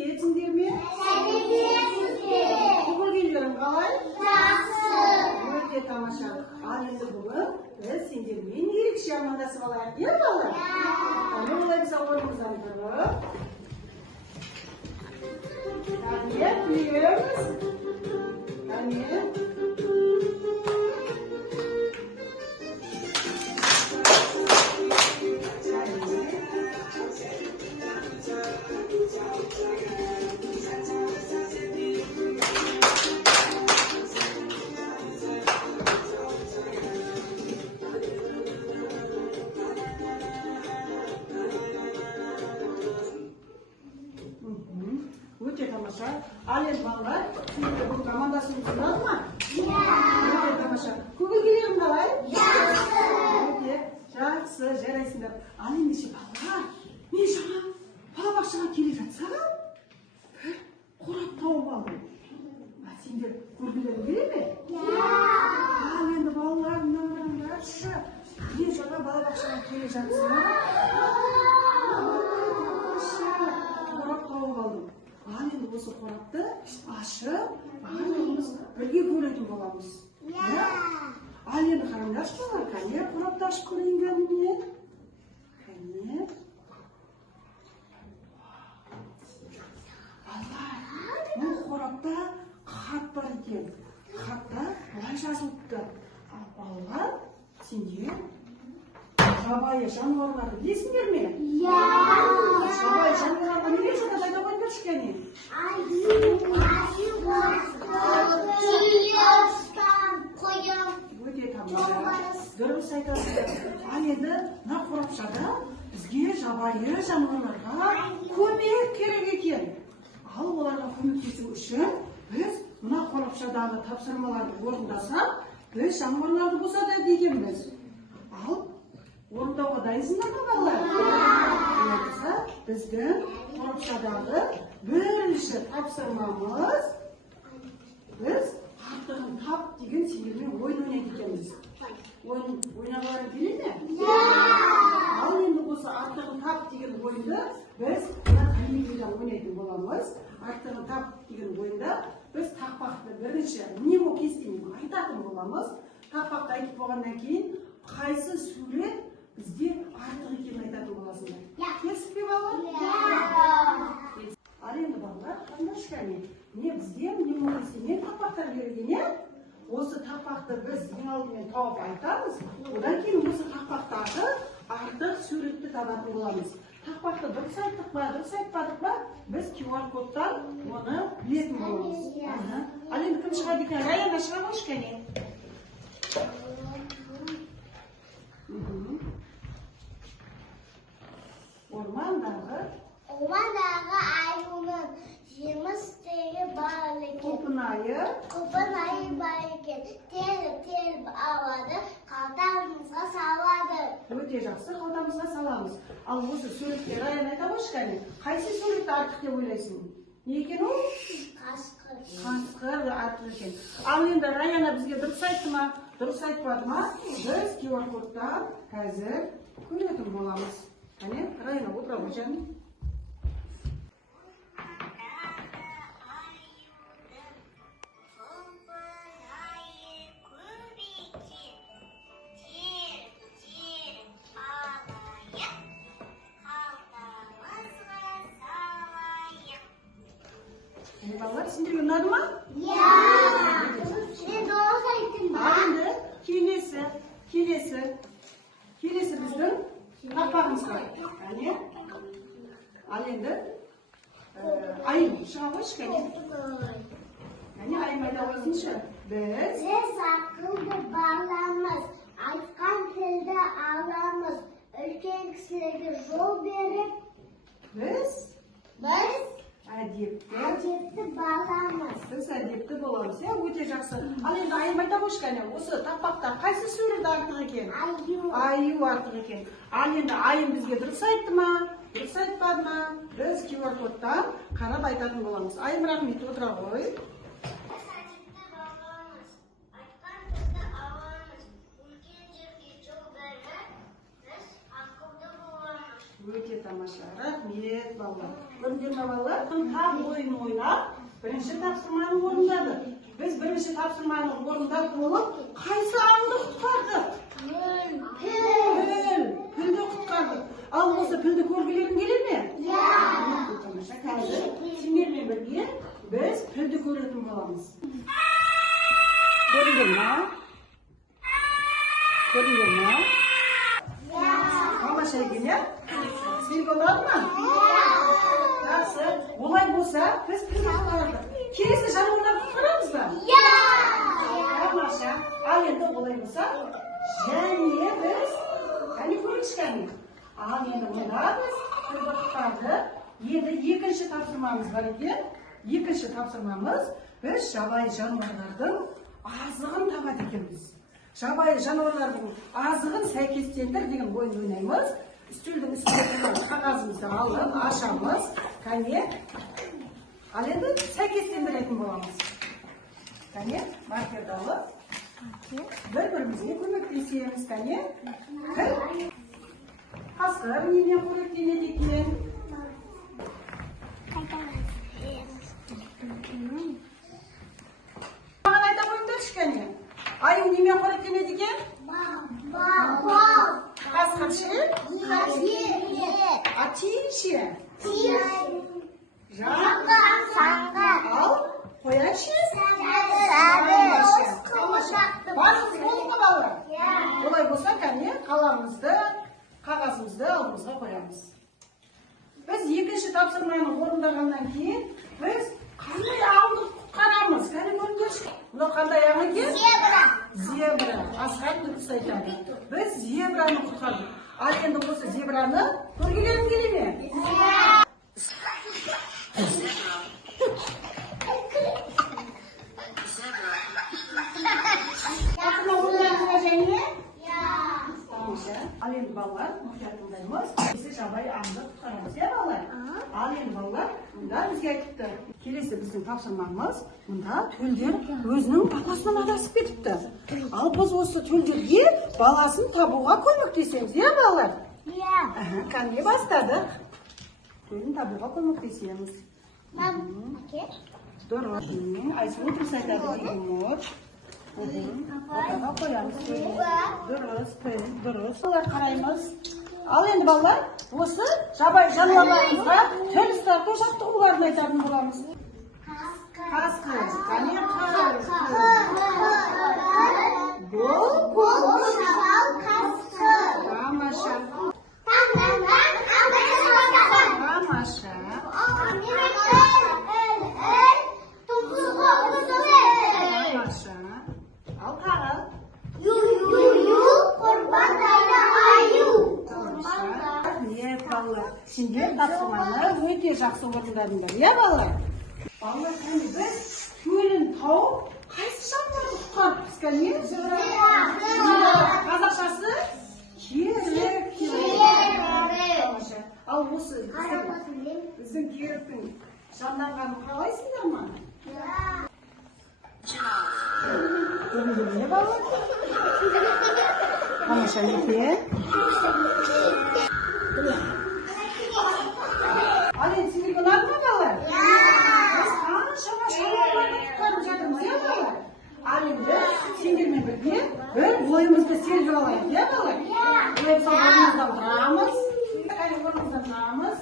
сәлеметсіңдер ме? Бүгін күндерің қалай? Жақсы. Өте тамаша. Ал енді бүгін біз сендермен ерекше амандасып алайық, иә балалар? Қане олайса орнымыздан тұрып. Қане күлеміз. Қане. Өте тамаша. Ал енді балалар, сендер бүгін командасыңыз ұнады ма? Иә. Өте тамаша. Көңіл-күйлерің қалай? Жақсы. Өте жақсы, жарайсыңдар. Ал ендеше балалар, мен жаңа балабақшаға келе жатсам, бір қорап тауып алдым. Сендер көргілерің келе ме? Иә. Ал енді балалар, мына қараңдаршы. Мен жаңа балабақшаға келе жатсам, қорап тауып алдым. Ал енді осы қорапты ашып, барлығымыз бірге көретін боламыз. Иә. Ал енді қараңдаршы балалар, қане қорапты ашып көрейін кәдімгі. Қане. Балалар, бұл қорапта хат бар екен. Хатта былай жазылыпты. Ал балалар, сендер жабайы жануарларды білесіңдер ме? Иә. Жабайы жануарларға неге жатады, айта қойыңдаршы кәне. Өте тамаша. Дұрыс айтасыздар. Ал енді мына қорапшада бізге жабайы жануарларға көмек керек екен. Ал оларға көмектесу үшін біз мына қорапшадағы тапсырмаларды орындасақ, біз жануарларды босатады дегенбіз. Ал орындауға дайынсыңдар ма балалар? Олайса біздің қорапшадағы бірінші тапсырмамыз, біз артығын тап деген сендермен ойын ойнайды екенбіз. Ойын ойнағыларың келе ме? Иә. Ал енді осы артығын тап деген ойынды біз телевизордан ойнайтын боламыз. Артығын тап деген ойында біз тақпақты бірінші немо кестені айтатын боламыз. Тақпақты айтып болғаннан кейін қайсы сурет бізде артық екенін айтатын боласыңдар. Келісіп пе балалар? Иә. Ал енді балалар, қараңдаршы кәне. Міне бізде немо кестемен тақпақтар берілген, иә? Осы тақпақты біз ең алдымен тауып айтамыз. Одан кейін осы тақпақтағы артық суретті табатын боламыз. Тақпақты дұрыс айттық па, дұрыс айтпадық па, біз QR кодтан оны білетін боламыз. Ал енді кім шығады екен? Раяна шыға қойшы кәне. Ормандағы айының жемістері бар екен. Құлпын айы бар екен. Теріп алады, қалтамызға салады. Өте жақсы, қалтамызға саламыз. Ал осы суретке Раяна айта қойшы кәне. Қайсы суретті артық деп ойлайсың? Не екен ол? Қасқыр. Қасқыр артық екен. Ал енді Раяна бізге дұрыс айтты ма, дұрыс айтпады ма? Біз QR кодтан қазір көретін боламыз. Қане, Раяна отыра ғой жаным. Балалар, сендерге ұнады ма? Иә. Мен дұрыс айттым ба? Ал енді келесі біздің тақпағымызға. Әне. Ал енді айым шыға қойшы кәне. Әне айым айта қойсыншы. Біз ақылды баламыз, айтқан тілді аламыз, үлкен кісілерге жол беріп, біз әдепті баламыз. Біз әдепті боламыз, өте жақсы. Ал енді айым айта қойшы кәне, осы тақпақта қайсы сурет артық екен? Аю артық екен. Ал енді айым бізге дұрыс айтты ма? Дұрыс айтпады ма? Біз QR кодтан қарап айтатын боламыз. Айым рахмет, отыра ғой. Өте тамаша. Рахмет, балалар. Көрдіңдер ме, балалар? Тақ ойын ойнап, бірінші тапсырманы орындады. Біз бірінші тапсырманы орындап болып, қайсы аңды құтқардық? Пілді құтқардық. Ал осы пілді көргілерің келер ме? Тамаша, қазір сендермен бірге біз пілді көретін боламыз. Көрдіңдер ме? Көрдіңдер ме? Тамаша екен, иә? Сізге олар ма? Жақсы. Олай болса, біз пілді құтқардық. Келесі жануарларды құтқарамыз ба? Тамаша. Ал енді олай болса, және біз көрішкәні. Ал енді онда біз пілді құтқардық. Енді екінші тапсырмамыз бар екен. Екінші тапсырмамыз біз жабайы жануарлардың азығын табады екенбіз. Жабайы жануарлардың азығын сәйкестендір деген ойын ойнаймыз. Үстелдің үстіне қағазымызды алып, ашамыз. Кәне. Ал енді сәйкестендіретін боламыз. Кәне, маркерді алып, бір-бірімізге көмектесеміз. Кәне. Қасқыр немен қоректенеді екен? Маған айта қойыңдаршы кәне. Аю немен қоректенеді екен? Қасқыр ше? А тиін ше? Ал қоян ше? Барлығымыз болдық па балалар? Олай болса кәне қаламызды, қағазымызды алдымызға қоямыз. Біз екінші тапсырманы орындағаннан кейін біз қандай аңды құтқарамыз? Кәне көріңдерші. Мынау қандай аң екен? Зебра. Асхат дұрыс айтады. Біз зебраны құтқардық. Ал енді осы зебраны көргілерің келе ме? Ал енді балалар, мұқият тыңдаймыз. Келесі жабайы аңды құтқарамыз, иә балалар? Ал енді балалар, мұнда бізге айтыпты. Келесі біздің тапсырмамыз, мұнда төлдер өзінің баласынан адасып кетіпті. Ал біз осы төлдерге баласын табуға көмектесеміз, иә балалар? Кәне бастадық. Төлін табуға көмектесеміз. Дұрыс. Айсұлу дұрыс айтады деген мод. Ортаға қоямыз. Дұрыс, дұрыс. Олар қараймыз. Ал енді балалар, осы жабайы жануарларымызға тіл ұстарту жаттығуларын айтатын боламыз. Қасқыр. Кәне қасқыр. Бұл тамаша. Тамаша. Ал тағы. Рахмет, балалар. Сендер тапсырманы өте жақсы орындадыңдар, иә балалар? Балалар, кәне біз төлін тауып, қайсы жануарды құтқарыппыз кәне? Қазақшасы? Керік. Ал осы біздің керіктің жанданғанын қалайсыңдар ма? Көріңдер ме балалар? Тамаша екен. Ал енді сендерге ұнады ма балалар? Біз қаншама жануарларды құтқарып жатырмыз, иә балалар? Ал енді сендермен бірге бір ойымызды серіп алайық, иә балалар? Олай болса орнымыздан тұрамыз. Кәне орнымыздан тұрамыз.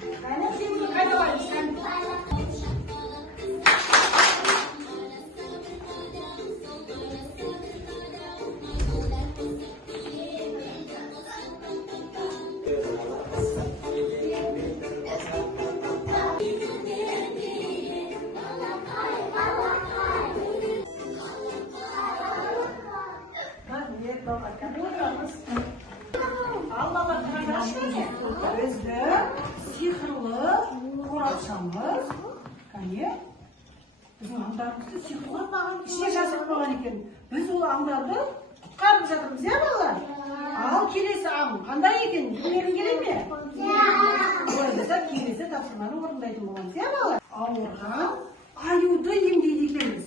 Кәне сендерге қайталаймыз. Ал балалар қараңдаршы міне. Біздің сиқырлы қорапшамыз. Кәне. Біздің аңдарымызды сиқырлы ішіне жасырып қойған екен. Біз ол аңдарды құтқарып жатырмыз, иә балалар? Ал келесі аң қандай екен? Білгілерің келе ме? Олай болса келесі тапсырманы орындайтын боламыз, иә балалар? Ауырған аюды емдейді екенбіз.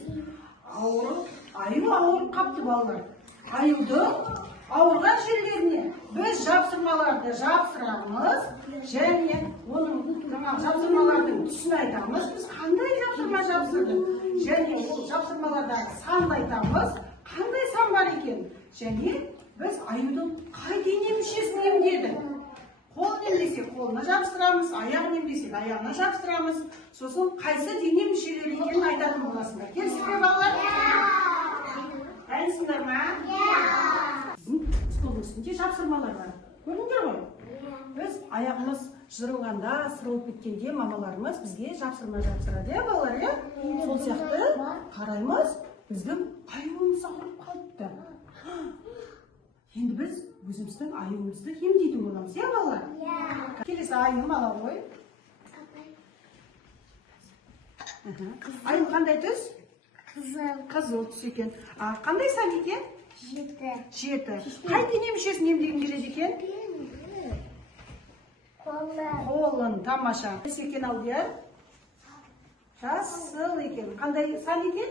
Аю ауырып қапты балалар. Аюды ауырған жерлеріне біз жапсырмаларды жапсырамыз және оның жаңағы жапсырмалардың түсін айтамыз. Біз қандай жапсырма жапсырдық және ол жапсырмалардағы санын айтамыз. Қандай сан бар екен? Және біз аюдың қай дене мүшесін емдедік? Қол емдесек қолына жапсырамыз, аяғын емдесек аяғына жапсырамыз. Сосын қайсы дене мүшелері екенін айтатын боласыңдар. Келісіп пе балалар? Дайынсыңдар ма? Біздің столдың үстінде жапсырмалар бар. Көрдіңдер ғой? Біз аяғымыз жырылғанда, сырылып кеткенде мамаларымыз бізге жапсырма жапсырады, иә балалар? Сол сияқты қараймыз, біздің аюымыз ауырып қалыпты. Енді біз өзіміздің аюымызды емдейтін боламыз, иә балалар? Келесі аюым ала ғой. Аю қандай түс? Қызыл түс екен. Қандай сан екен? 7. Қай дене мүшесін емдегім келеді екен? Қолын, тамаша. Несі екен алдияр? Жасыл екен. Қандай сан екен?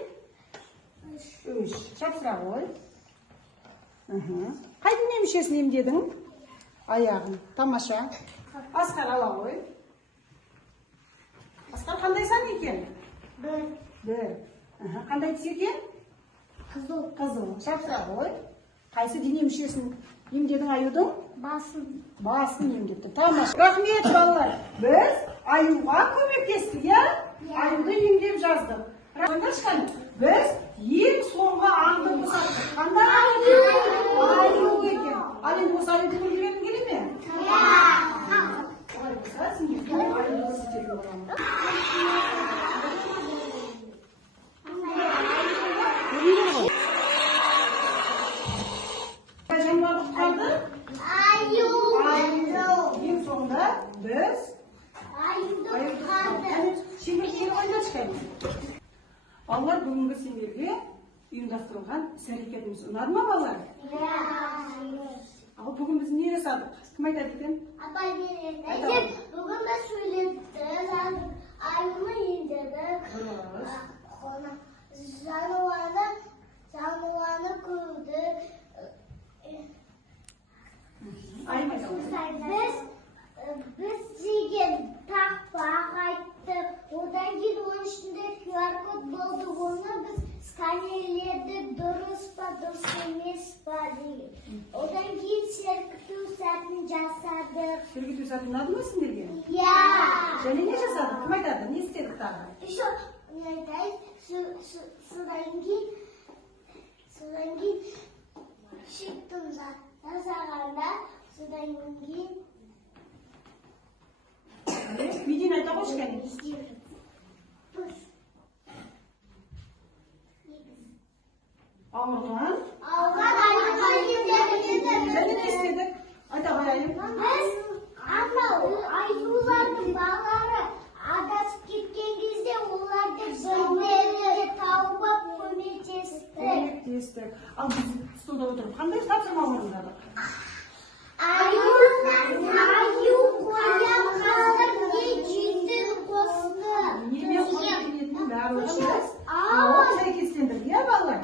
3. Жапсыра ғой. Қай дене мүшесін емдедің? Аяғын. Тамаша. Асқар ала ғой. Асқар қандай сан екен? 1. Қандай түс екен? Қызыл. Жапсыра ғой. Қайсы дене мүшесін емдедің аюдың? Басын емдетті. Тамаша. Рахмет балалар. Біз аюға көмектестік, иә? Аюды емдеп жаздық. Рахмет. Біз ең соңғы аңды босаттық. Қандай аю? Аю екен. Ал енді осы аюды көргенің келе ме? Олай болса, сендерге аюды көрсететін боламын. Ең соңында біз шеңберге ойнап шығаймыз. Балалар, бүгінгі сендерге ұйымдастырылған іс-әрекетіміз ұнады ма балалар? Ал бүгін біз не жасадық? Кім айтады екен? Апай береді. Бүгін біз сөйлетті, аюны емдедік. Жануаны көрдік. Біз деген тақпақ айтты. Одан кейін оның ішінде QR код болды. Оны біз сканерлерді дұрыс па, дұрыс емес па деген. Одан кейін серкіту сәтін жасадық. Серкіту сәтін ұнады ма сендерге? Иә. Және не жасадық? Кім айтады? Не істедік тағы? Не айтайын? Содан кейін шықтым жасағанда, содан кейін Медин айта қойшы кәне. Ауырған аюға емдедік. Және не істедік? Айта қояйын. Біз аюлардың балалары адасып кеткен кезде оларды бір-біріне тауып көмектестік. Ал біз столда отырып қандай тапсырма орындадық? Аю қоян қалып не жеті қосты. Неме қойып келетінін барлығымыз сәйкестендірді, иә балалар?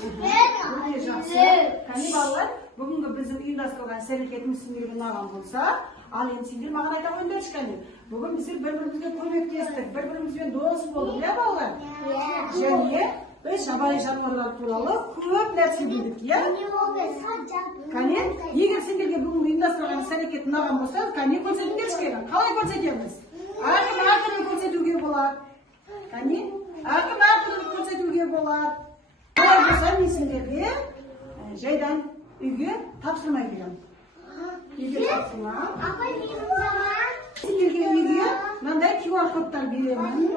Өте жақсы. Кәне балалар, бүгінгі біздің ұйымдастырылған іс-әрекетіміз сендерге ұнаған болса, ал енді сендер маған айта қойыңдаршы кәне. Бүгін біздер бір-бірімізге көмектестік, бір-бірімізбен дос болдық, иә балалар? Және біз жабайы жануарлар туралы көп нәрсе білдік, иә? Кәне, егер сендерге бүгін ұйымдастырылған іс-әрекет ұнаған болса, кәне көрсетіңдерші кәне. Қалай көрсетеміз? Әртүрлі көрсетуге болады. Кәне, әртүрлі көрсетуге болады. Қалай болса, мен сендерге жайдан үйге тапсырмай келем. Үйге тапсырма. Апай менің заман. Сендерге үйге мынандай QR кодтар беремін.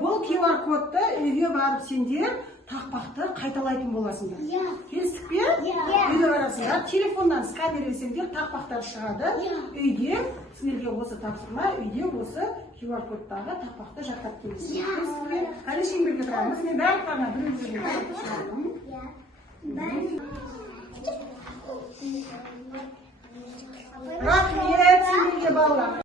Бұл QR кодты үйге барып сендер тақпақты қайталайтын боласыңдар. Келістік пе? Үйге барасыңдар, телефоннан сканер етсеңдер тақпақтар шығады. Үйде сендерге осы тапсырма, үйде осы QR кодтағы тақпақты жақтап келесіңдер. Келістік пе? Қане шеңберге тұрамыз. Мен барлықтарына бір-біріне шығардым. Рахмет сендерге балалар.